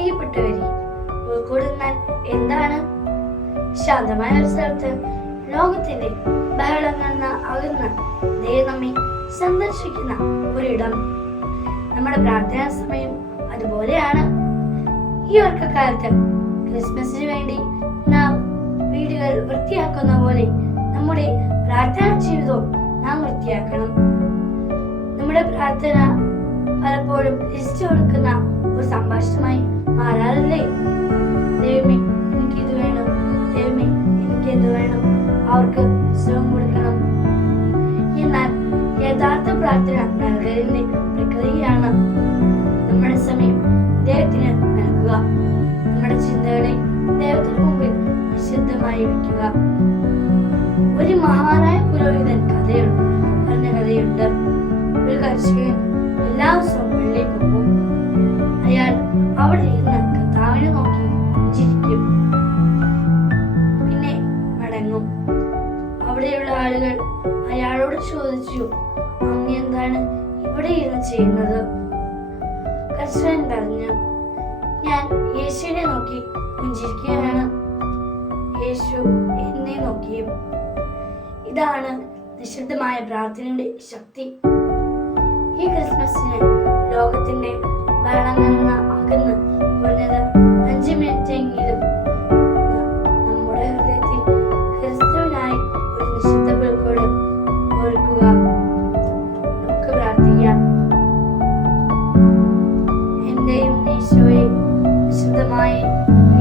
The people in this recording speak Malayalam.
കൂട്ടുകാരി എന്നാൽ എന്താണ്? ശാന്തമായ ഒരു സ്ഥലത്ത് ലോകത്തിന്റെ ബഹളങ്ങളിൽ അകന്ന് ദൈവം നമ്മെ സന്ദർശിക്കുന്ന ഒരിടം. നമ്മുടെ പ്രാർത്ഥനാ സമയം അതുപോലെയാണ്. ഈ ഓർക്കക്കാലത്ത് ക്രിസ്മസിന് വേണ്ടി നാം വീടുകൾ വൃത്തിയാക്കുന്ന പോലെ നമ്മുടെ പ്രാർത്ഥനാ ജീവിതവും നാം വൃത്തിയാക്കണം. നമ്മുടെ പ്രാർത്ഥന പലപ്പോഴും ലിസ്റ്റ് കൊടുക്കുന്ന ഒരു സംഭാഷണമായി മാറാറില്ലേ? ദൈവമേ എനിക്ക് ഇത് വേണം. ദൈവമേ എനിക്ക് ഇത് വേണം. അവർക്ക് സുഖം കൊടുക്കണം. എന്നാൽ യഥാർത്ഥ പ്രാർത്ഥന നൽകലിന്റെ പ്രക്രിയയാണ് നമ്മുടെ സമയം. ദൈവത്തിന് നൽകുക. നമ്മുടെ ചിന്തകളെ ദൈവത്തിന് മുമ്പിൽ നിശബ്ദമായി വയ്ക്കുക. ഒരു മഹാനായ പുരോഹിതൻ കഥയുണ്ട്. പറഞ്ഞ കഥയുണ്ട്. ഒരു കർഷകൻ എല്ലാ ദിവസവും പള്ളിയിൽ പോകും. അവിടെ ഇരുന്ന് കർത്താവിനെ നോക്കി ചിരിക്കും. പിന്നെ മടങ്ങും. അവിടെയുള്ള ആളുകൾ അയാളോട് ചോദിച്ചു അങ്ങ് എന്താണ് ഇവിടെ ഇരുന്ന് ചെയ്യുന്നത്? കർഷകൻ പറഞ്ഞു ഞാൻ യേശുവിനെ നോക്കി പുഞ്ചിരിക്കുകയാണ്. യേശു എന്നെ നോക്കിയും. ഇതാണ് നിശബ്ദമായ പ്രാർത്ഥനയുടെ ശക്തി. ഈ ക്രിസ്മസിന് ലോകത്തിന്റെ നിന്ന് the mind.